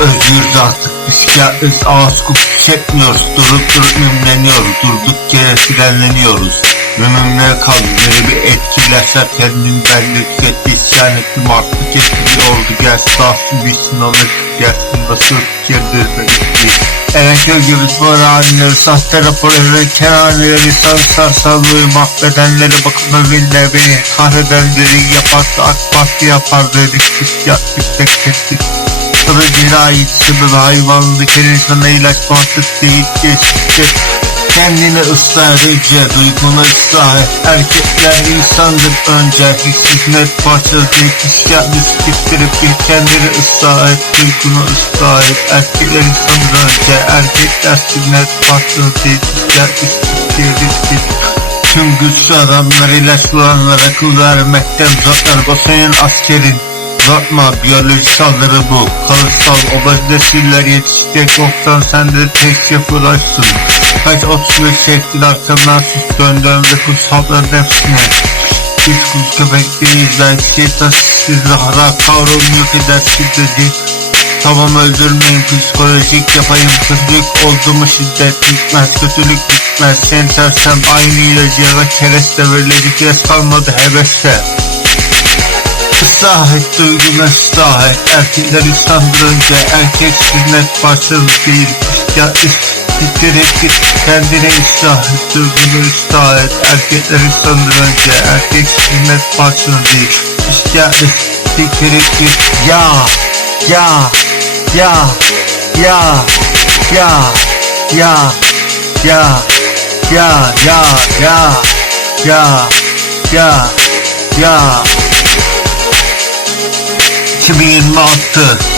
Özgürüz artık, psikiyatrist ağız kokusu çekmiyoruz. Durup mümleniyoruz, durduk yere frenleniyoruz. Mümlene kalbimleri bir etkilerse kendini belli tüketti. İsyan ettim artık etkiliyordu. Gelsin dağıtsın bir sınavı, gelsin nasıl fikirdirmekti. Erenköy gibi spor halinleri, sahte rapor evren kenaneleri, sarımsal uyumak bedenleri, bakımda beni kahredenleri yapardı, AK Parti yapar dedik, psikiyatrik beklettik. Sana cinayet sınır hayvanlık, her insana ilaç mantık değil geçti. Kendini ıslah önce, duygunu ıslah et. Erkekler insandır önce, hissiz net parçası değil. Psikiyatrist siktirip git, kendini ıslah et. Duygunu ıslah et. Erkekler insandır önce, erkekler sünnet parçası değil. Psikiyatrist siktirip git. Tüm güçlü adamlar ilaçlananlara akıl vermekten uzaklar. Bu senin askerin. Uzatma, biyoloji saldırı bu. Kalıtsal obezitesiler yetişecek, yoktan sen de teşrif uğraşsın. Kaç 35 şeklin arkamdan sus döndüm ve kutsalların hepsine. Biz kuz köpek değiliz, belki şeytan sizi hala kavramı yok eder şiddeti. Tamam, öldürmeyin, psikolojik yapayım, kötülük oldu mu şiddet bitmez, kötülük bitmez. Sen tersem aynı ilacı ya da kereste verilecek res kalmadı hevesle. Islah et, duygunu ıslah et. Erkekler insandır önce, erkek sünnet parçası değil. Psikiyatrist siktirip git, kendine ıslah et, duygunu ıslah et. Erkekler insandır önce, erkek sünnet parçası değil. Psikiyatrist siktirip git. Ya ya ya ya ya ya ya ya ya ya 2026